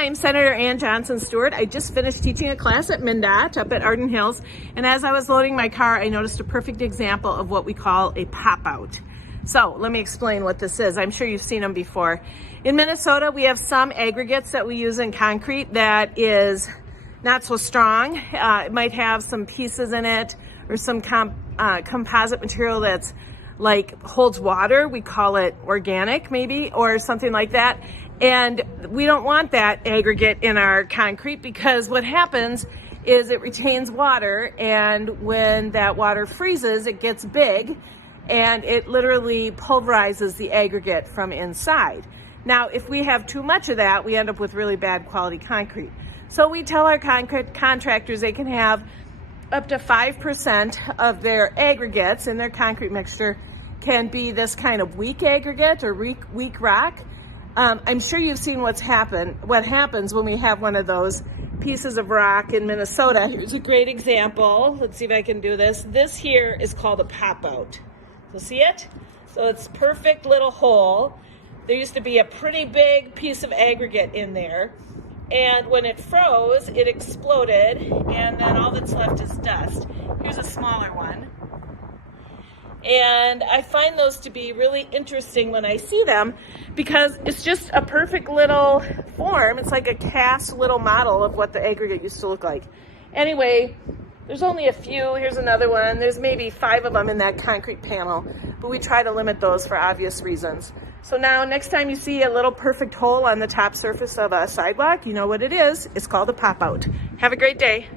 Hi, I'm Senator Ann Johnson Stewart. I just finished teaching a class at MnDOT up at Arden Hills, and as I was loading my car, I noticed a perfect example of what we call a pop-out. So let me explain what this is. I'm sure you've seen them before. In Minnesota, we have some aggregates that we use in concrete that is not so strong. It might have some pieces in it or some composite material that's like holds water. We call it organic maybe, or something like that. And we don't want that aggregate in our concrete because what happens is it retains water, and when that water freezes, it gets big and it literally pulverizes the aggregate from inside. Now, if we have too much of that, we end up with really bad quality concrete. So we tell our concrete contractors they can have up to 5% of their aggregates in their concrete mixture can be this kind of weak aggregate or weak rock. I'm sure you've seen what happens when we have one of those pieces of rock in Minnesota. Here's a great example. Let's see if I can do this. This here is called a pop-out. So see it? So it's perfect little hole. There used to be a pretty big piece of aggregate in there, and when it froze, it exploded, and then all that's left is dust. Here's a smaller one. And I find those to be really interesting when I see them because it's just a perfect little form. It's like a cast little model of what the aggregate used to look like. Anyway, there's only a few. Here's another one. There's maybe 5 of them in that concrete panel, but we try to limit those for obvious reasons. So now next time you see a little perfect hole on the top surface of a sidewalk, you know what it is. It's called a pop-out. Have a great day.